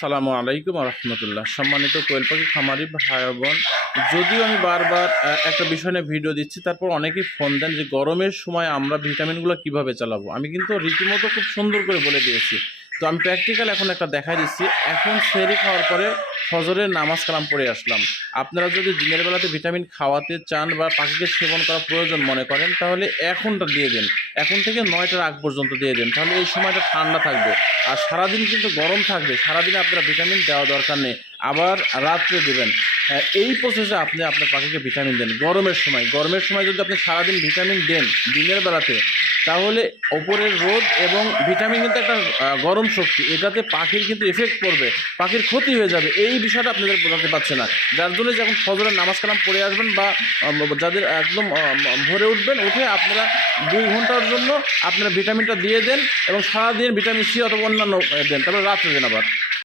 আসসালামু আলাইকুম রহমতুল্লাহ। সম্মানিত কোয়েল পাখি খামারি ভাই বোন, যদিও আমি বারবার একটা বিষয় নিয়ে ভিডিও দিচ্ছি, তারপর অনেকেই ফোন দেন যে গরমের সময় আমরা ভিটামিনগুলো কিভাবে চালাবো। আমি কিন্তু রীতিমতো খুব সুন্দর করে বলে দিয়েছি। তো আমি প্র্যাকটিক্যাল এখন একটা দেখাই দিচ্ছি। এখন সেহরি খাওয়ার পরে ফজরের নামাজ কালাম পড়ে আসলাম। আপনারা যদি দিনের বেলাতে ভিটামিন খাওয়াতে চান বা পাখিকে সেবন করা প্রয়োজন মনে করেন, তাহলে এখনটা দিয়ে দেন। এখন থেকে 9টার আগ পর্যন্ত দিয়ে দেন, তাহলে এই সময়টা ঠান্ডা থাকবে। আর সারাদিন কিন্তু গরম থাকবে, সারাদিনে আপনারা ভিটামিন দেওয়া দরকার নেই, আবার রাত্রে দেবেন। এই প্রসেসে আপনি আপনার পাখিকে ভিটামিন দেন গরমের সময় যদি আপনি সারাদিন ভিটামিন দেন দিনের বেলাতে, তাহলে ওপরের রোদ এবং ভিটামিন কিন্তু একটা গরম শক্তি, এটাতে পাখির কিন্তু এফেক্ট পড়বে, পাখির ক্ষতি হয়ে যাবে। এই বিষয়টা আপনাদের বোঝাতে পারছে না, যার জন্য যখন ফজরের নামাজ কালাম পড়ে আসবেন বা যাদের একদম ভোরে উঠবেন, উঠে আপনারা 2 ঘন্টার জন্য আপনারা ভিটামিনটা দিয়ে দেন এবং সারাদিন ভিটামিন সি অথবা অন্যান্য দেন, তারপরে রাত্রে দেন আবার।